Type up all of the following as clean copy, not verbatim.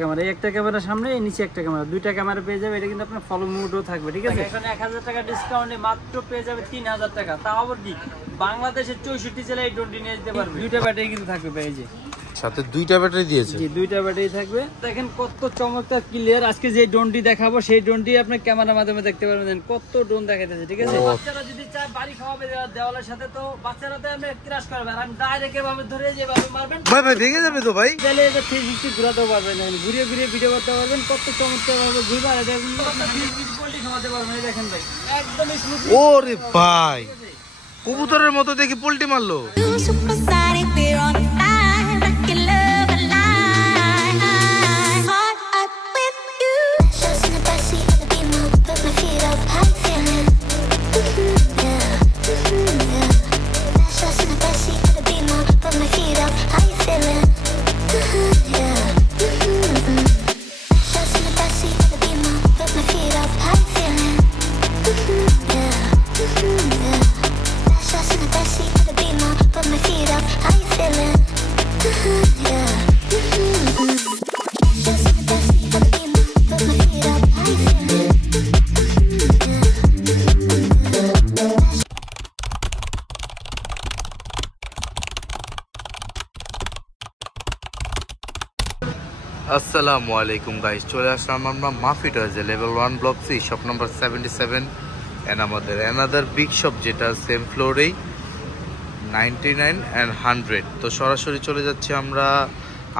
Camera, একটা camera সামনে, নিচে একটা ক্যামেরা, দুইটা ক্যামেরা পেয়ে যাবে। এটা কিন্তু আপনার ফলো মোডও থাকবে, ঠিক আছে। এখানে 1000 টাকা ডিসকাউন্টে মাত্র পেয়ে যাবে 3000 টাকা। তাও আবার কি বাংলাদেশের 64 জেলায় এই ড্রোনটি নিয়ে যেতে পারবে। দুইটা ব্যাটারি কিন্তু থাকবে এই যে সাথে, দুইটা ব্যাটারি দিয়েছে। জি, দুইটা ব্যাটারি থাকবে। দেখেন কত চমৎকার ক্লিয়ার। আজকে যে ড্রোনটি দেখাবো সেই ড্রোনটি আপনি ক্যামেরার মাধ্যমে দেখতে পারবেন কত ড্রোন দেখাইতেছে, ঠিক আছে। বাচ্চারা যদি চায় বাড়ি খাওয়াবে দেওয়ালের সাথে, তো বাচ্চারা তো আমরা ক্রাশ করবে, আর আমি ডাইরেক্ট এভাবে ধরে যেভাবে মারবেন ভাই ভাই ভেঙে যাবে তো ভাই। তাহলে এটা 360 ঘোরাতেও পারবেন, ঘুরিয়ে ঘুরিয়ে ভিডিও করতে পারবেন। কত চমৎকার ভাবে ঘুরবে, আর এটা পোল্ট্রি খাওয়াতে পারবেন। দেখেন ভাই একদম স্মুথ। ওরে ভাই কবুতরের মতো দেখি পোল্ট্রি মারলো। আসসালামু আলাইকুম গাইস, চলে আসলাম আমরা মাফি টয়েজে, level 1 block C, shop number 77 and আমাদের অ্যানাদার বিগ শপ যেটা সেম ফ্লোরেই 99 and 100। তো সরাসরি চলে যাচ্ছি আমরা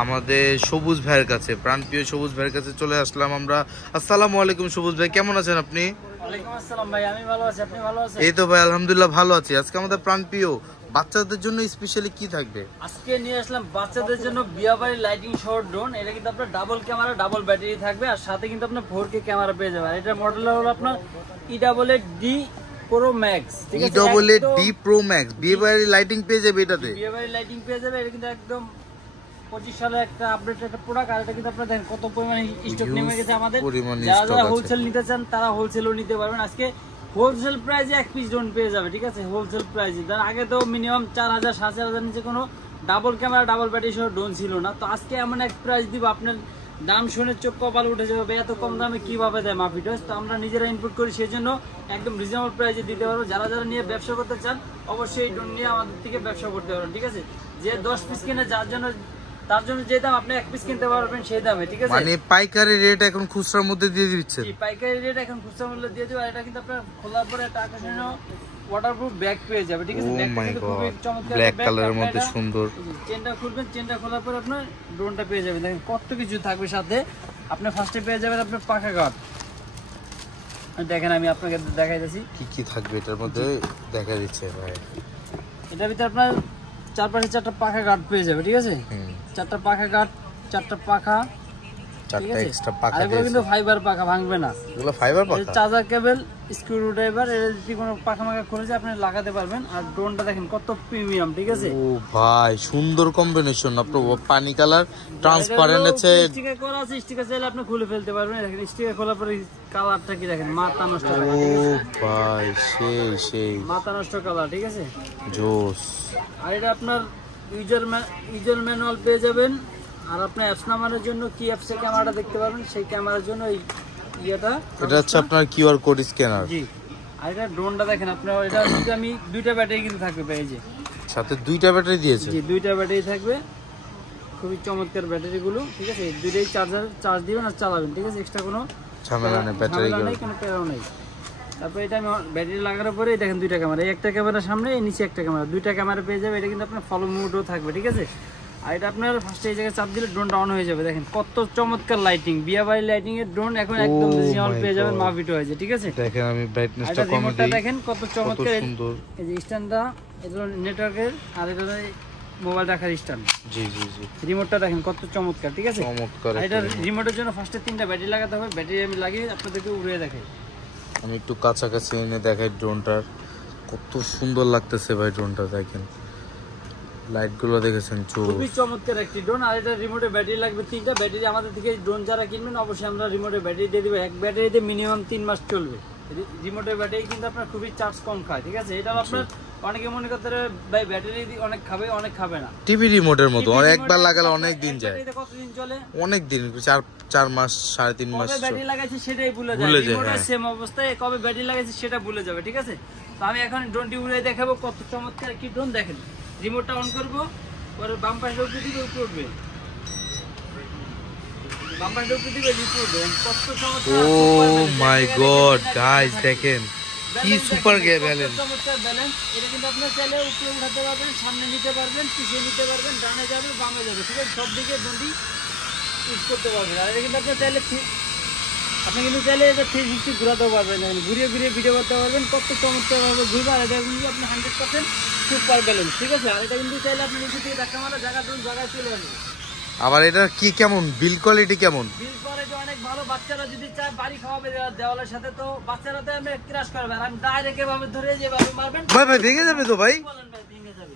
আমাদের সবুজ ভাইয়ের কাছে, প্রাণপ্রিয় সবুজ ভাইয়ের কাছে চলে আসলাম আমরা। আসসালামু আলাইকুম সবুজ ভাই, কেমন আছেন আপনি? ওয়ালাইকুম আসসালাম ভাই, আমি ভালো আছি, আপনি ভালো আছেন? এই তো ভাই আলহামদুলিল্লাহ ভালো আছি। আজকে আমাদের প্রাণপ্রিয় বাচ্চাদের জন্য স্পেশালি কি থাকবে? আজকে নিয়ে আসলাম বাচ্চাদের জন্য বিয়াবাড়ি লাইটিং শো ড্রোন। এটা কিন্তু আপনার ডাবল ক্যামেরা, ডাবল ব্যাটারি থাকবে, আর সাথে কিন্তু আপনার 4K ক্যামেরা পেয়ে যাবেন। এটা মডেল হলো আপনার E88D Pro Max, ঠিক আছে। E88D Pro Max বিয়েবাড়ি লাইটিং পেয়ে যাবে এটাতে, বিয়েবাড়ি লাইটিং পেয়ে যাবে। এটা কিন্তু একদম 25 সালে একটা আপডেট একটা প্রোডাক্ট। আর এটা কিন্তু আপনারা দেখেন কত পরিমাণে স্টক নেমে গেছে আমাদের। যারা হোলসেল নিতে চান তারা হোলসেলও নিতে পারবেন। আজকে হোলসেল প্রাইসে এক পিস ড্রোন পেয়ে যাবে, ঠিক আছে। হোলসেল প্রাইসে আগে তো মিনিমাম 4000 7000 নিচে কোনো ডাবল ক্যামেরা ডাবল ব্যাটারি সহ ড্রোন ছিল না। তো আজকে এমন এক প্রাইস দিব, আপনার দাম শুনে চোখ কপাল উঠে যাবে, এত কম দামে কিভাবে দেয় মাফি টয়েজ। তো আমরা নিজেরা ইনপুট করি, সেই জন্য একদম রিজনেবল প্রাইসে দিতে পারবো। যারা যারা নিয়ে ব্যবসা করতে চান অবশ্যই ড্রোন নিয়ে আমাদের থেকে ব্যবসা করতে পারবেন, ঠিক আছে। যে 10 পিস কিনে তার জন্য যে দাম আপনি এক পিস কিনতে পারবেন সেই দামে, ঠিক আছে। মানে পাইকারি রেট এখন খুচরার মধ্যে দিয়ে দিচ্ছে। জি, পাইকারি রেট এখন খুচরা মূল্যে দিয়ে দেব। আর এটা কিন্তু আপনার খোলার পরে একটা আকর্ষণীয় ওয়াটারপ্রুফ ব্যাগ পেয়ে যাবে, ঠিক আছে। ও মাই গড, ব্ল্যাক কালারের মধ্যে সুন্দর। চেনটা খুলবেন, চেনটা খোলার পরে আপনার ড্রোনটা পেয়ে যাবেন। দেখেন কত কিছু থাকবে সাথে। আপনি ফার্স্টে পেয়ে যাবেন আপনার পাখা গার্ড। দেখেন আমি আপনাকে দেখাইতেছি কি কি থাকবে এটার মধ্যে, দেখা দিচ্ছে ভাই। এটার ভিতরে আপনার চারপাশে 4টা পাখা গার্ড পেয়ে যাবে, ঠিক আছে। 4টা পাখা গার্ড, 4টা পাখা, 4টা এক্সট্রা পাখা দিয়েছে। এগুলো কিন্তু ফাইবার পাখা, ভাঙবে না। এগুলো ফাইবার পাখা, চার্জার কেবল, স্ক্রু ড্রাইভার, এর যদি কোনো পাখা মাখা খুলে যায় আপনি লাগাতে পারবেন। আর ড্রোনটা দেখেন কত প্রিমিয়াম, ঠিক আছে। ও ভাই সুন্দর কম্বিনেশন, আপনার পানি কালার ট্রান্সপারেন্ট আছে, স্টিকার করা আছে। স্টিকার চাইলে আপনি খুলে ফেলতে পারবেন। দেখেন স্টিকার খোলার পরে কালারটা কি দেখেন, মাথা নষ্ট কালার, ঠিক আছে। ও ভাই সেই সেই মাথা নষ্ট কালার, ঠিক আছে, জোস। আর এটা আপনার ইউজার ম্যানুয়াল পেয়ে যাবেন। আর আপনার অ্যাপস নামানোর জন্য কি অ্যাপসে ক্যামেরাটা দেখতে পারবেন, সেই ক্যামেরার জন্য এটা হচ্ছে আপনার কিউআর কোড স্ক্যানার। জি, আর এটা ড্রোনটা দেখেন আপনার, এটা আমি দুইটা ব্যাটারি কিন্তু থাকবে এই যে সাথে, দুইটা ব্যাটারি দিয়েছে। জি, দুইটা ব্যাটারি থাকবে, খুবই চমৎকার ব্যাটারি গুলো, ঠিক আছে। দুইটাই চার্জ দিবেন আর চালাবেন, ঠিক আছে। এক্সট্রা কোনো ঝামেলা নেই, ব্যাটারি নেই, কোনো প্যারাও নেই। তারপরে এটা আমি ব্যাটারি লাগানোর পরে দেখেন দুইটা ক্যামেরা, একটা ক্যামেরা সামনে, নিচে একটা ক্যামেরা, দুইটা ক্যামেরা পেয়ে যাবে। এটা কিন্তু আপনার ফলো মোডও থাকবে, ঠিক আছে। আর এটা আপনার ফার্স্টে এই জায়গায় চাপ দিলে ড্রোনটা অন হয়ে যাবে। দেখেন কত চমৎকার লাইটিং, বিয়াবাড়ি লাইটিং এর ড্রোন এখন একদম রিজনেবল পেয়ে যাবেন মাফি টয়েজে, ঠিক আছে। দেখেন আমি ব্রাইটনেসটা কমিয়ে দিই, দেখেন কত চমৎকার সুন্দর। এই যে স্ট্যান্ডটা, এটা নেটওয়ার্কের, আর এটা মোবাইল রাখার স্ট্যান্ড। জি জি জি, রিমোটটা দেখেন কত চমৎকার, ঠিক আছে। চমৎকার। এটা রিমোটের জন্য ফার্স্টে 3টা ব্যাটারি লাগাতে হবে। ব্যাটারি আমি লাগিয়ে আপনাদেরকে উড়িয়ে দেখাই। আমি একটু কাছাকাছি এনে দেখাই ড্রোনটার, কত সুন্দর লাগতেছে ভাই ড্রোনটা। দেখেন লাইট গুলো দেখেছেন, খুবই চমৎকার একটি ড্রোন। আর এটা রিমোটে ব্যাটারি লাগবে 3টা ব্যাটারি। আমাদের থেকে ড্রোন যারা কিনবেন অবশ্যই আমরা রিমোটে ব্যাটারি দিয়ে দিব। এক ব্যাটারিতে মিনিমাম 3 মাস চলবে। রিমোটের ব্যাটারি কিন্তু আপনার খুবই চার্জ কম খায়, ঠিক আছে। এটা আপনার অনেকে মনে করতে ভাই ব্যাটারি অনেক খাবে, অনেক খাবে না। টিভি রিমোটের মতো একবার লাগালে অনেক দিন যায়। কতদিন চলে? অনেক দিন, 4 মাস 3.5 মাস। কবে ব্যাটারি লাগাইছে সেটাই ভুলে যায়, রিমোটের সেম অবস্থায় কবে ব্যাটারি লাগাইছে সেটা ভুলে যাবে, ঠিক আছে? তো আমি এখন ড্রোনটি উড়ে দেখাবো কত চমৎকার কি ড্রোন। দেখেন রিমোটটা অন করব, পরে বাম পাশে উপরে দিবে, উপরে উঠবে, বাম পাশে উপরে দিবে, নিচে উঠবে। কত চমৎকার! ও মাই গড গাইস, দেখেন কি সুপার ব্যালেন্স, চমৎকার ব্যালেন্স। এটা কিন্তু আপনি চাইলে উপরে উঠাতে পারবেন, সামনে নিতে পারবেন, পিছিয়ে নিতে পারবেন, ডানে যাবে, বামে যাবে, ঠিক আছে? সব দিকে ড্রোনটি ইউজ করতে পারবেন। আর এটা কিন্তু আপনি চাইলে এটা 360 ঘোরাতেও পারবেন, ঘুরিয়ে ঘুরিয়ে ভিডিও করতে পারবেন, কত চমৎকার ভাবে ঘুরবে। আর এটা কিন্তু আপনি 100% সুপার ব্যালেন্স, ঠিক আছে? আর এটা কিন্তু চাইলে আপনি নিচে থেকে ধাক্কা মারা জায়গায় চলে আসবে। আবার এটা কি কেমন বিল কোয়ালিটি কেমন? বিল কোয়ালিটি অনেক ভালো। বাচ্চারা যদি চায় বাড়ি খাওয়াবে দেওয়ালের সাথে, তো বাচ্চারা তো আমি ক্রাশ করবে। আর আমি ডাইরেক্ট এভাবে ধরে যেভাবে মারবেন ভাই ভেঙে যাবে তো ভাই? বলেন ভাই, ভেঙে যাবে।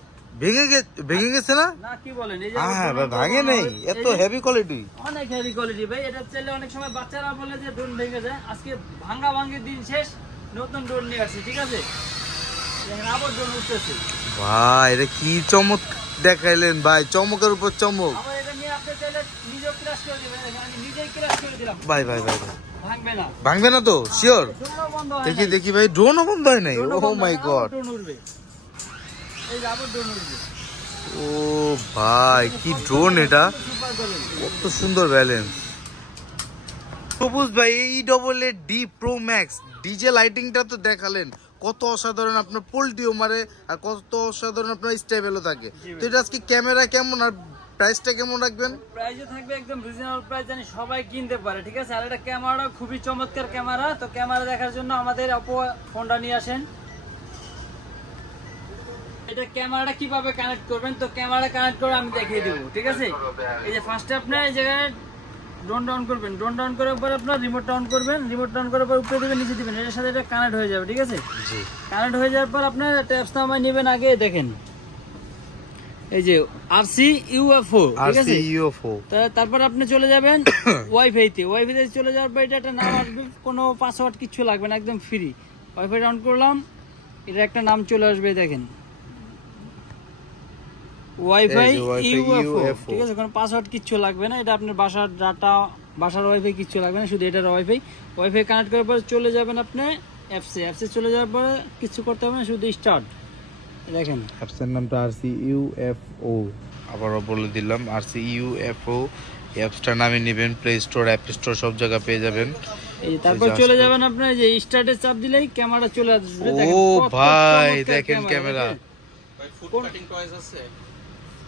ভেঙে গেছে না? না, কি বলেন? এই যে ভাঙে নেই, এত হেভি কোয়ালিটি, অনেক হেভি কোয়ালিটি ভাই। এটা চাইলে অনেক সময় বাচ্চারা বলে যে ড্রোন ভেঙে যায়, আজকে ভাঙা ভাঙির দিন শেষ, নতুন ড্রোন নিয়ে আসছে, ঠিক আছে? আবার ড্রোন উঠতেছে ভাই, এটা কি চমক দেখাইলেন ভাই, চমকের উপর চমক। আবার এটা নিয়ে আপনি চাইলে নিজেও ক্রাশ করে দিবেন, আমি নিজেই ক্রাশ করে দিলাম। ভাই ভাঙবে না, ভাঙবে না তো শিওর? ড্রোনও বন্ধ হয় নাই। দেখি ভাই, ড্রোনও বন্ধ হয় নাই। ও মাই গড, ড্রোন উঠবে, এই যে আবার ড্রোন উঠবে। ও ভাই কি ড্রোন এটা, সুপার ব্যালেন্স, কত সুন্দর ব্যালেন্স। সবুজ ভাই, AEAD Pro Max ডিজে লাইটিংটা তো দেখালেন, কত অসাধারণ, আপনার পোল্টিও মারে আর কত অসাধারণ আপনার স্টেবলও থাকে। তো এটা আজকে ক্যামেরা কেমন আর প্রাইসটা কেমন রাখবেন? প্রাইসও থাকবে একদম রিজনেবল প্রাইস, জানি সবাই কিনতে পারে, ঠিক আছে? আর এটা ক্যামেরা খুবই চমৎকার ক্যামেরা। তো ক্যামেরা দেখার জন্য আমাদের Oppo ফোনটা নিয়ে আসেন। এটা ক্যামেরাটা কিভাবে কানেক্ট করবেন, তো ক্যামেরা কানেক্ট করে আমি দেখিয়ে দেবো, ঠিক আছে? এই যে ফার্স্টে আপনার এই জায়গায় ড্রোনটা অন করবেন, ড্রোনটা অন করার পর আপনার রিমোটটা অন করবেন, রিমোটটা অন করার পর উপরে দিবেন, নিচে দিবেন, এর সাথে এটা কানেক্ট হয়ে যাবে, ঠিক আছে? জি। কানেক্ট হয়ে যাওয়ার পর আপনার ট্যাবসটা আমায় নেবেন আগে, দেখেন এই যে RC UFO, ঠিক আছে? তারপর আপনি চলে যাবেন ওয়াইফাইতে, ওয়াইফাইতে চলে যাওয়ার পর এটা একটা নাম আসবে, কোনো পাসওয়ার্ড কিছু লাগবে না, একদম ফ্রি। ওয়াইফাই অন করলাম, এটা একটা নাম চলে আসবে, দেখেন ওয়াইফাই UFO, ঠিক আছে? কোনো পাসওয়ার্ড কিচ্ছু লাগবে না, এটা আপনার বাসার ডাটা, বাসার ওয়াইফাই কিচ্ছু লাগবে না, শুধু এটার ওয়াইফাই কানেক্ট করার পর চলে যাবেন আপনি অ্যাপসে চলে যাওয়ার পরে কিছু করতে হবে না, শুধু স্টার্ট। দেখেন অ্যাপসের নামটা RC UFO, আবারও বলে দিলাম RC UFO। অ্যাপসটা নামে নেবেন, প্লে স্টোর, অ্যাপ স্টোর সব জায়গায় পেয়ে যাবেন। এই তারপর চলে যাবেন আপনার যে স্টার্টে চাপ দিলেই ক্যামেরা চলে আসবে। ও ভাই দেখেন ক্যামেরা,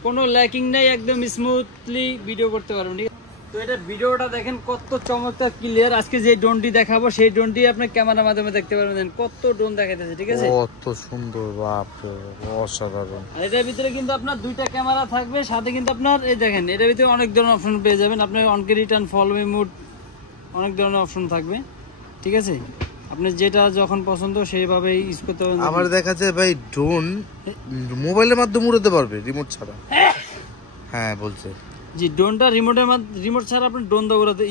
কোনো ল্যাকিং নেই, একদম স্মুথলি ভিডিও করতে পারবেন, ঠিক আছে? তো এটা ভিডিওটা দেখেন কত চমৎকার ক্লিয়ার। আজকে যে ড্রোনটি দেখাবো সেই ড্রোনটি আপনি ক্যামেরার মাধ্যমে দেখতে পারবেন, কত ড্রোন দেখাইতেছে, ঠিক আছে? কত সুন্দর, বাপ রে অসাধারণ। আর এটার ভিতরে কিন্তু আপনার দুইটা ক্যামেরা থাকবে, সাথে কিন্তু আপনার এই দেখেন এটার ভিতরে অনেক ধরনের অপশন পেয়ে যাবেন, আপনার অনকে রিটার্ন, ফলো মি মুড, অনেক ধরনের অপশন থাকবে, ঠিক আছে? আপনি যেটা যখন পছন্দ সেইভাবে ইউজ করতে পারবেন। আবার দেখা যায় ভাই ড্রোন মোবাইলের মাধ্যমে উড়াতে পারবে রিমোট ছাড়া। হ্যাঁ বলছে জি, ড্রোনটা রিমোট ছাড়া আপনি ড্রোন দিয়ে উড়াতে,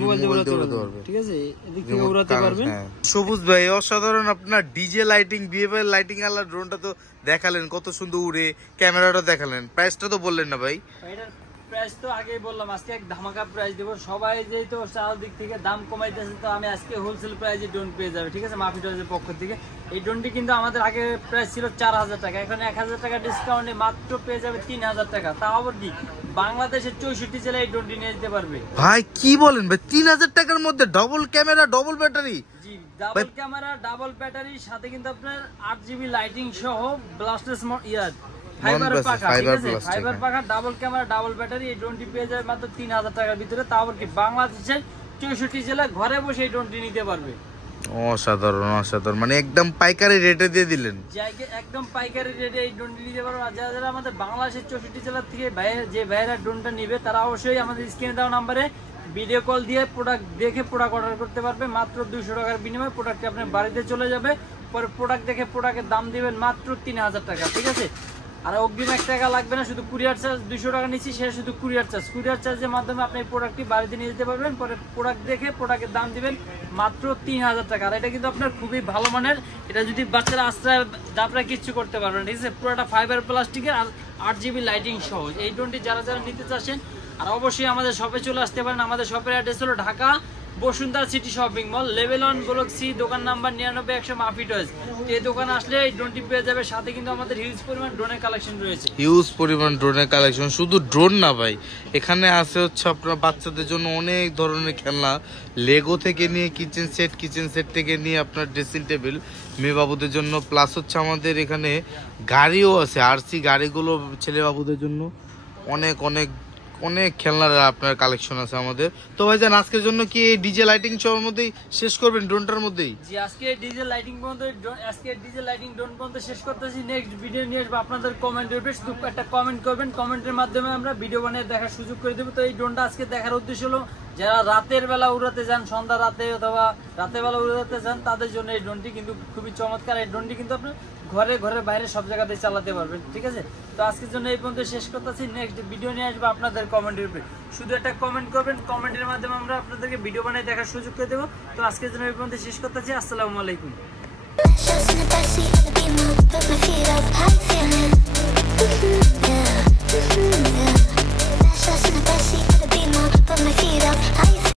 মোবাইল দিয়ে উড়াতে পারবেন, ঠিক আছে? এদিক থেকে উড়াতে পারবেন। সবুজ ভাই অসাধারণ, আপনার ডিজে লাইটিং, বিহেভিয়ার লাইটিং আলা ড্রোনটা তো দেখালেন, কত সুন্দর উড়ে, ক্যামেরাটা দেখালেন, প্রাইসটা তো বললেন না ভাই? এটার প্রাইস তো আগেই বললাম, আজকে এক ধামাকা প্রাইস দেবো। সবাই যেহেতু চারদিক থেকে দাম কমাইতেছে, তো আমি আজকে হোলসেল প্রাইসে ড্রোন পেয়ে যাবে, ঠিক আছে? মাফি টয়েজের পক্ষ থেকে। এই ড্রোনটি কিন্তু আমাদের আগে প্রাইস ছিল 4000 টাকা, এখন 1000 টাকা ডিসকাউন্টে মাত্র পেয়ে যাবে 3000 টাকা। তা আবার কি, বাংলাদেশের 64 জেলায় এই ড্রোনটি নিয়ে যেতে পারবে। ভাই কি বলেন ভাই, 3000 টাকার মধ্যে ডাবল ক্যামেরা, ডাবল ব্যাটারি? জি, ডাবল ক্যামেরা, ডাবল ব্যাটারি, সাথে কিন্তু আপনার 8GB লাইটিং সহ ব্লাস্টলেস ফাইবার পাখা, ঠিক আছে? ফাইবার পাখা, ডাবল ক্যামেরা, ডাবল ব্যাটারি, এই ড্রোনটি পেয়ে যাবে মাত্র 3000 টাকার ভিতরে। তারপর কি বাংলাদেশের 64 জেলায় ঘরে বসে এই ড্রোনটি নিতে পারবে। অসাধারণ অসাধারণ, মানে একদম পাইকারি রেটে দিয়ে দিলেন। একদম পাইকারি রেটে এই ড্রোনটি নিতে পারবে। আর যারা যারা আমাদের বাংলাদেশের 64 জেলা থেকে যে ভাইয়েরা ড্রোনটা নিবে, তারা অবশ্যই আমাদের স্ক্রিনে দেওয়া নাম্বারে ভিডিও কল দিয়ে প্রোডাক্ট দেখে প্রোডাক্ট অর্ডার করতে পারবে। মাত্র 200 টাকার বিনিময়ে প্রোডাক্টটি আপনার বাড়িতে চলে যাবে। পরে প্রোডাক্ট দেখে প্রোডাক্টের দাম দিবেন মাত্র 3000 টাকা, ঠিক আছে? আর অগ্রিম 1 টাকা লাগবে না, শুধু কুরিয়ার চার্জ 200 টাকা নিচ্ছি, সেটা শুধু কুরিয়ার চার্জের মাধ্যমে আপনি এই প্রোডাক্টটি বাড়িতে নিয়ে যেতে পারবেন। পরে প্রোডাক্ট দেখে প্রোডাক্টের দাম দিবেন মাত্র 3000 টাকা। আর এটা কিন্তু আপনার খুবই ভালো মানের, এটা যদি বাচ্চারা আশ্রয় দাপড়া কিচ্ছু করতে পারবেন, ঠিক আছে। পুরোটা ফাইবার প্লাস্টিকের আর 8 GB লাইটিং সহ এই ড্রোনটি যারা নিতে চাচ্ছেন আর অবশ্যই আমাদের শপে চলে আসতে পারেন। আমাদের শপের অ্যাড্রেস হলো Dhaka Bashundhara city shopping mall, level 1 block C, দোকান নাম্বার 99 মাফি টয়েস। এই দোকানে আসলে এই ড্রোনটি পেয়ে যাবে, সাথে কিন্তু আমাদের হিউজ পরিমাণ ড্রোনের কালেকশন রয়েছে। হিউজ পরিমাণ ড্রোনের কালেকশন, শুধু ড্রোন না ভাই, এখানে আছে হচ্ছে আপনার বাচ্চাদের জন্য অনেক ধরনের খেলনা, লেগো থেকে নিয়ে কিচেন সেট থেকে নিয়ে আপনার ড্রেসিং টেবিল মেয়ে বাবুদের জন্য, প্লাস হচ্ছে আমাদের এখানে গাড়িও আছে, আরসি গাড়িগুলো ছেলে বাবুদের জন্য অনেক অনেক অনেক খেলনার আপনার কালেকশন আছে আমাদের। তো ভাইজান আজকের জন্য কি এই ডিজে লাইটিং শোর মধ্যেই শেষ করবেন, ড্রোনটার মধ্যেই? জি, আজকে ডিজে লাইটিং ড্রোন পর্যন্ত শেষ করতেছি। নেক্সট ভিডিও নিয়ে আসবো আপনাদের কমেন্ট উপরে, শুধু একটা কমেন্ট করবেন, কমেন্টের মাধ্যমে আমরা ভিডিও বানিয়ে দেখার সুযোগ করে দেবো। তো এই ড্রোনটা আজকে দেখার উদ্দেশ্য হলো যারা রাতের বেলা উড়াতে যান, সন্ধ্যা রাতে অথবা রাতের বেলা উড়াতে যান, তাদের জন্য এই ড্রোনটি কিন্তু খুবই চমৎকার। এই ড্রোনটি কিন্তু আপনার ঘরে ঘরে বাইরে সব জায়গাতে চালাতে পারবেন, ঠিক আছে। তো আজকের জন্য এই পর্যন্ত শেষ করতেছি। নেক্সট ভিডিও নিয়ে আসবো আপনাদের কমেন্টের উপরে, শুধু একটা কমেন্ট করবেন, কমেন্টের মাধ্যমে আমরা আপনাদেরকে ভিডিও বানিয়ে দেখার সুযোগ করে দেবো। তো আজকের জন্য এই পর্যন্ত শেষ করতেছি। আসসালামু আলাইকুম।